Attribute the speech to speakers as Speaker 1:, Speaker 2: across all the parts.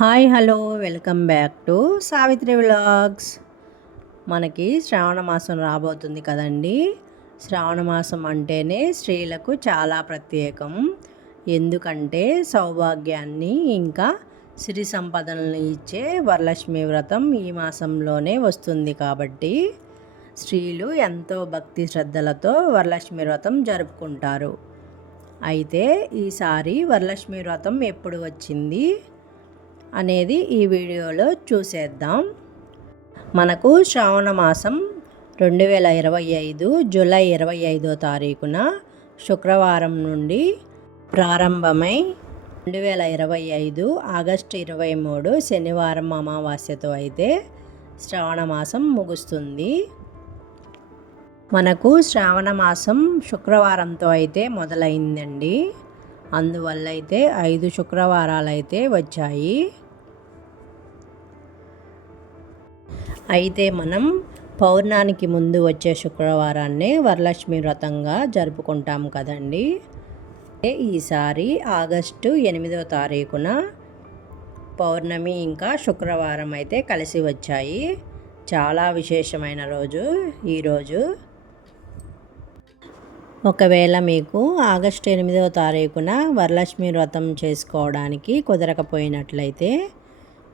Speaker 1: Hi hello welcome back to Savitri vlogs. మనకి శ్రావణ మాసం రాబోతుంది కదండి. శ్రావణ మాసం అంటేనే స్త్రీలకు చాలా ప్రత్యేకం. ఎందుకంటే సౌభాగ్యాన్ని ఇంకా సిరి సంపదలను ఇచ్చే వరలక్ష్మి వ్రతం ఈ మాసంలోనే వస్తుంది కాబట్టి స్త్రీలు ఎంతో భక్తి శ్రద్ధలతో వరలక్ష్మి వ్రతం జరుపుకుంటారు. అయితే ఈసారి వరలక్ష్మి వ్రతం ఎప్పుడు వచ్చింది? అనేది ఈ వీడియోలో చూసేద్దాం. మనకు శ్రావణ మాసం రెండు వేల ఇరవై ఐదు జూలై ఇరవై ఐదో తారీఖున శుక్రవారం నుండి ప్రారంభమై రెండు వేల ఇరవై ఐదు ఆగస్టు ఇరవై మూడు శనివారం అమావాస్యతో అయితే శ్రావణ మాసం ముగుస్తుంది. మనకు శ్రావణ మాసం శుక్రవారంతో అయితే మొదలైందండి. అందువల్ల అయితే ఐదు శుక్రవారాలు అయితే వచ్చాయి. అయితే మనం పౌర్ణానికి ముందు వచ్చే శుక్రవారాన్నే వరలక్ష్మి వ్రతంగా జరుపుకుంటాం కదండి. ఈసారి ఆగస్టు ఎనిమిదో తారీఖున పౌర్ణమి ఇంకా శుక్రవారం అయితే కలిసి వచ్చాయి. చాలా విశేషమైన రోజు ఈరోజు ఒకవేళ మీకు ఆగస్టు ఎనిమిదవ తారీఖున వరలక్ష్మి వ్రతం చేసుకోవడానికి కుదరకపోయినట్లయితే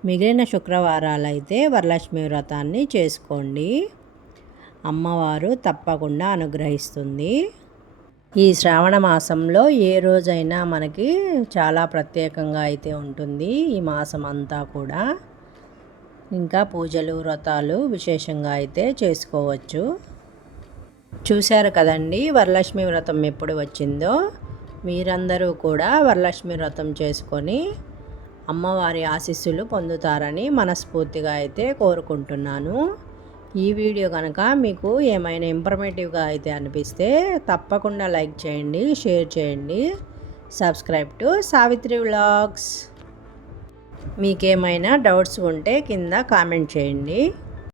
Speaker 1: మిగిలిన శుక్రవారాలు అయితే వరలక్ష్మి వ్రతాన్ని చేసుకోండి. అమ్మవారు తప్పకుండా అనుగ్రహిస్తుంది. ఈ శ్రావణ మాసంలో ఏ రోజైనా మనకి చాలా ప్రత్యేకంగా అయితే ఉంటుంది ఈ మాసం అంతా కూడా. ఇంకా పూజలు వ్రతాలు విశేషంగా అయితే చేసుకోవచ్చు. చూశారు కదండి వరలక్ష్మి వ్రతం ఎప్పుడు వచ్చిందో? మీరందరూ కూడా వరలక్ష్మి వ్రతం చేసుకొని అమ్మవారి ఆశీస్సులు పొందుతారని మనస్ఫూర్తిగా అయితే కోరుకుంటున్నాను. ఈ వీడియో కనుక మీకు ఏమైనా ఇంఫర్మేటివ్గా అయితే అనిపిస్తే తప్పకుండా లైక్ చేయండి షేర్ చేయండి సబ్స్క్రైబ్ టు సావిత్రి వ్లాగ్స్. మీకేమైనా డౌట్స్ ఉంటే కింద కామెంట్ చేయండి.